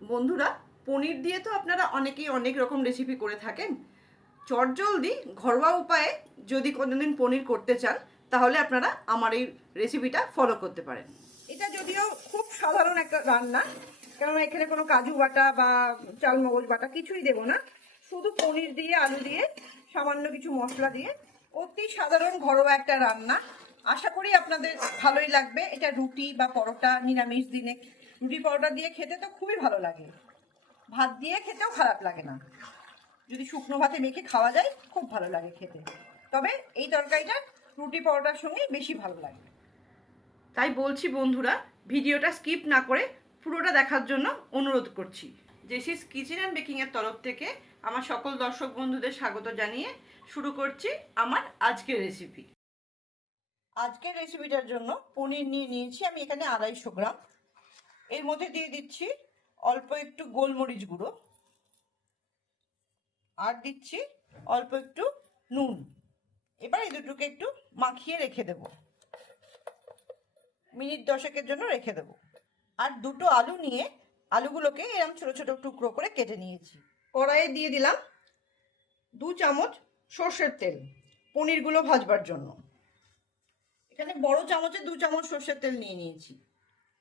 বন্ধুরা, পনির দিয়ে তো আপনারা অনেকেই অনেক রকম রেসিপি করে থাকেন। চটজলদি ঘরোয়া উপায়ে যদি কোনোদিন পনির করতে চান, তাহলে আপনারা আমার এই রেসিপিটা ফলো করতে পারেন। এটা যদিও খুব সাধারণ একটা রান্না কারণ এখানে কোনো কাজু বাটা বা চালমগজ বাটা কিছুই দেবো না। শুধু পনির দিয়ে, আলু দিয়ে, সামান্য কিছু মশলা দিয়ে। অতি সাধারণ ঘরোয়া একটা রান্না। আশা করি আপনাদের ভালোই লাগবে। এটা রুটি বা পরোটা নিরামিষ দিনে রুটি পরোটা দিয়ে খেতে তো খুবই ভালো লাগে। ভাত দিয়ে খেতেও খারাপ লাগে না। যদি শুকনো ভাতে মেখে খাওয়া যায় খুব ভালো লাগে খেতে। তবে এই তরকারিটা রুটি পরোটার সঙ্গে বেশি ভালো লাগে। তাই বলছি বন্ধুরা ভিডিওটা স্কিপ না করে পুরোটা দেখার জন্য অনুরোধ করছি। জেসিস কিচেন অ্যান্ড বেকিংয়ের তরফ থেকে আমার সকল দর্শক বন্ধুদের স্বাগত জানিয়ে শুরু করছি আমার আজকের রেসিপি আজকের রেসিপিটার জন্য পনির নিয়ে নিয়েছি। আমি এখানে আড়াইশো গ্রাম। এর মধ্যে দিয়ে দিচ্ছি অল্প একটু গোলমরিচ গুঁড়ো। আর দিচ্ছি অল্প একটু নুন। এবার এই দুটোকে একটু মাখিয়ে রেখে দেব। মিনিট দশেকের জন্য রেখে দেব। আর দুটো আলু নিয়ে আলুগুলোকে এরকম ছোট ছোট টুকরো করে কেটে নিয়েছি। কড়াইয়ে দিয়ে দিলাম দু চামচ সর্ষের তেল পনিরগুলো ভাজবার জন্য। এখানে বড় চামচে দু চামচ সর্ষের তেল নিয়ে নিয়েছি।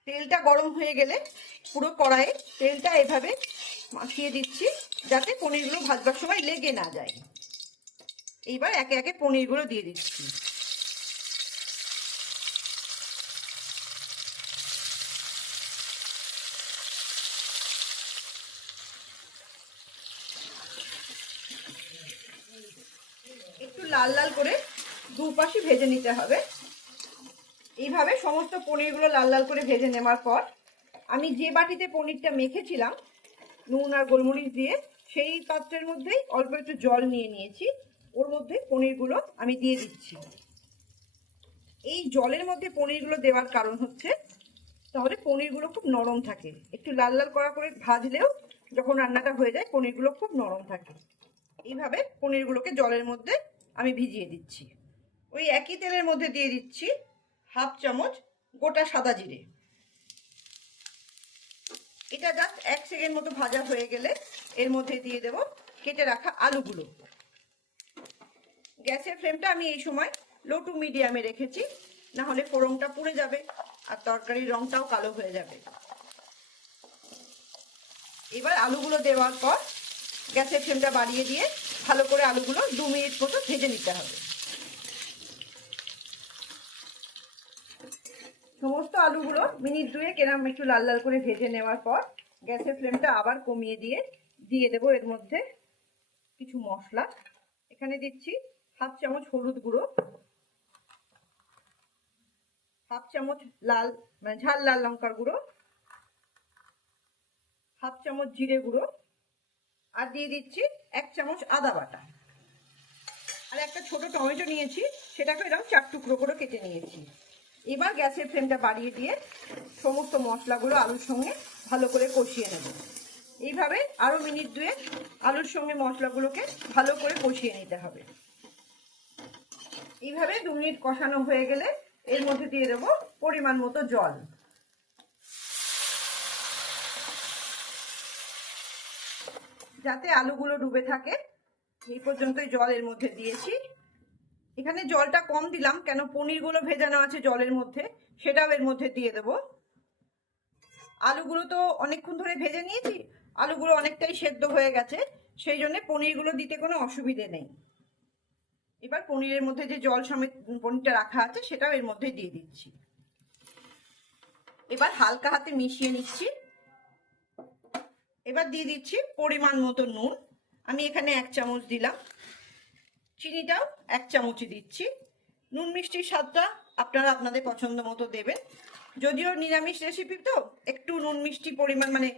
তেলটা গরম হয়ে গেলে পুরো কড়াইয়ে তেলটা এভাবে মাখিয়ে দিচ্ছি যাতে পনিরগুলো ভাজবার সময় লেগে না যায়। এইবার একে একে পনিরগুলো দিয়ে দিচ্ছি। একটু লাল লাল করে দুপাশই ভেজে নিতে হবে। এইভাবে সমস্ত পনিরগুলো লাল লাল করে ভেজে নেওয়ার পর আমি যে বাটিতে পনিরটা মেখেছিলাম, নুন আর গোলমরিচ দিয়ে, সেই পাত্রের মধ্যেই অল্প একটু জল নিয়ে নিয়েছি। ওর মধ্যে পনিরগুলো আমি দিয়ে দিচ্ছি। এই জলের মধ্যে পনিরগুলো দেওয়ার কারণ হচ্ছে, তাহলে পনিরগুলো খুব নরম থাকে। একটু লাল লাল করা করে ভাজলেও যখন রান্নাটা হয়ে যায়, পনিরগুলো খুব নরম থাকে। এইভাবে পনিরগুলোকে জলের মধ্যে আমি ভিজিয়ে দিচ্ছি। ওই একই তেলের মধ্যে দিয়ে দিচ্ছি। হাফ চামচ গোটা সাদা জিরে। এটা জাস্ট এক সেকেন্ড মতো ভাজা হয়ে গেলে এর মধ্যে দিয়ে দেব কেটে রাখা আলুগুলো। গ্যাসের ফ্লেমটা আমি এই সময় লো টু মিডিয়ামে রেখেছি, না হলে ফোড়নটা পুড়ে যাবে আর তরকারির রংটাও কালো হয়ে যাবে। এবার আলুগুলো দেওয়ার পর গ্যাসের ফ্লেমটা বাড়িয়ে দিয়ে ভালো করে আলুগুলো দু মিনিট মতো ভেজে নিতে হবে। সমস্ত আলুগুলো মিনিট দুয়ে কেরাম একটু লাল লাল করে ভেজে নেওয়ার পর গ্যাসের ফ্লেমটা আবার কমিয়ে দিয়ে দিয়ে দেবো এর মধ্যে কিছু মশলা। এখানে দিচ্ছি হাফ চামচ হলুদ গুঁড়ো, হাফ চামচ লাল মানে ঝাল লাল লঙ্কার গুঁড়ো, হাফ চামচ জিরে গুঁড়ো, আর দিয়ে দিচ্ছি এক চামচ আদা বাটা। আর একটা ছোট টমেটো নিয়েছি সেটাকে এরকম চার টুকরো করে কেটে নিয়েছি। এবার গ্যাসের ফ্লেমটা বাড়িয়ে দিয়ে সমস্ত মশলাগুলো আলুর সঙ্গে ভালো করে কষিয়ে নেব। এইভাবে আরও মিনিট দুয়ে আলুর সঙ্গে মশলাগুলোকে ভালো করে কষিয়ে নিতে হবে। এইভাবে দু মিনিট কষানো হয়ে গেলে এর মধ্যে দিয়ে দেবো পরিমাণ মতো জল। যাতে আলুগুলো ডুবে থাকে, এই পর্যন্তই জল এর মধ্যে দিয়েছি। এখানে জলটা কম দিলাম, কেন পনিরগুলো ভেজানো আছে জলের মধ্যে, সেটাও এর মধ্যে দিয়ে দেব। আলুগুলো তো অনেকক্ষণ ধরে ভেজে নিয়েছি, আলুগুলো অনেকটাই সেদ্ধ হয়ে গেছে, সেই জন্য পনিরগুলো দিতে কোনো অসুবিধে নেই। এবার পনিরের মধ্যে যে জল সমেত পনিরটা রাখা আছে, সেটাও এর মধ্যে দিয়ে দিচ্ছি। এবার হালকা হাতে মিশিয়ে নিচ্ছি। এবার দিয়ে দিচ্ছি পরিমাণ মতো নুন। আমি এখানে এক চামচ দিলাম। চিনিটাও এক চামচই দিচ্ছি। নুন মিষ্টির স্বাদটা আপনারা আপনাদের পছন্দ মতো দেবেন। যদিও নিরামিষ রেসিপি তো, একটু নুন মিষ্টি পরিমাণ মানে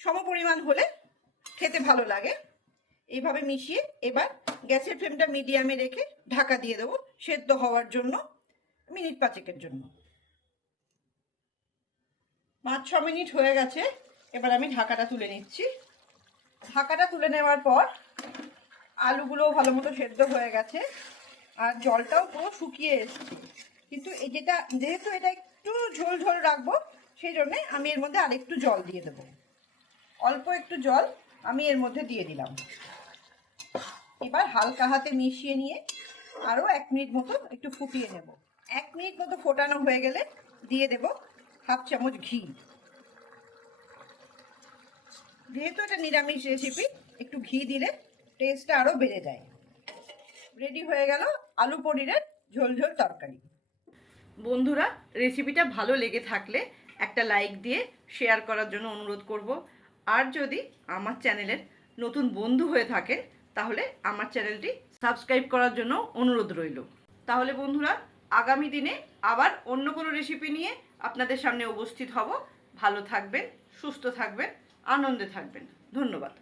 সম পরিমাণ হলে খেতে ভালো লাগে। এইভাবে মিশিয়ে এবার গ্যাসের ফ্লেমটা মিডিয়ামে রেখে ঢাকা দিয়ে দেবো সেদ্ধ হওয়ার জন্য মিনিট পাঁচেকের জন্য। পাঁচ, ছ মিনিট হয়ে গেছে, এবার আমি ঢাকাটা তুলে নিচ্ছি। ঢাকাটা তুলে নেওয়ার পর আলুগুলো ভালো মতো সেদ্ধ হয়ে গেছে। আর জলটাও পুরো শুকিয়ে এসছে। কিন্তু যেটা, যেহেতু এটা একটু ঝোল ঝোল রাখব, সেই জন্যে আমি এর মধ্যে আরেকটু জল দিয়ে দেবো। অল্প একটু জল আমি এর মধ্যে দিয়ে দিলাম। এবার হালকা হাতে মিশিয়ে নিয়ে আরও এক মিনিট মতো একটু ফুটিয়ে নেব। এক মিনিট মতো ফোটানো হয়ে গেলে দিয়ে দেব হাফ চামচ ঘি। যেহেতু এটা নিরামিষ রেসিপি একটু ঘি দিলে টেস্টটা আরও বেড়ে যায়। রেডি হয়ে গেল আলু পনিরের ঝোল ঝোল তরকারি। বন্ধুরা রেসিপিটা ভালো লেগে থাকলে একটা লাইক দিয়ে শেয়ার করার জন্য অনুরোধ করব। আর যদি আমার চ্যানেলের নতুন বন্ধু হয়ে থাকেন, তাহলে আমার চ্যানেলটি সাবস্ক্রাইব করার জন্য অনুরোধ রইল। তাহলে বন্ধুরা, আগামী দিনে আবার অন্য কোনো রেসিপি নিয়ে আপনাদের সামনে উপস্থিত হব। ভালো থাকবেন, সুস্থ থাকবেন, আনন্দে থাকবেন। ধন্যবাদ।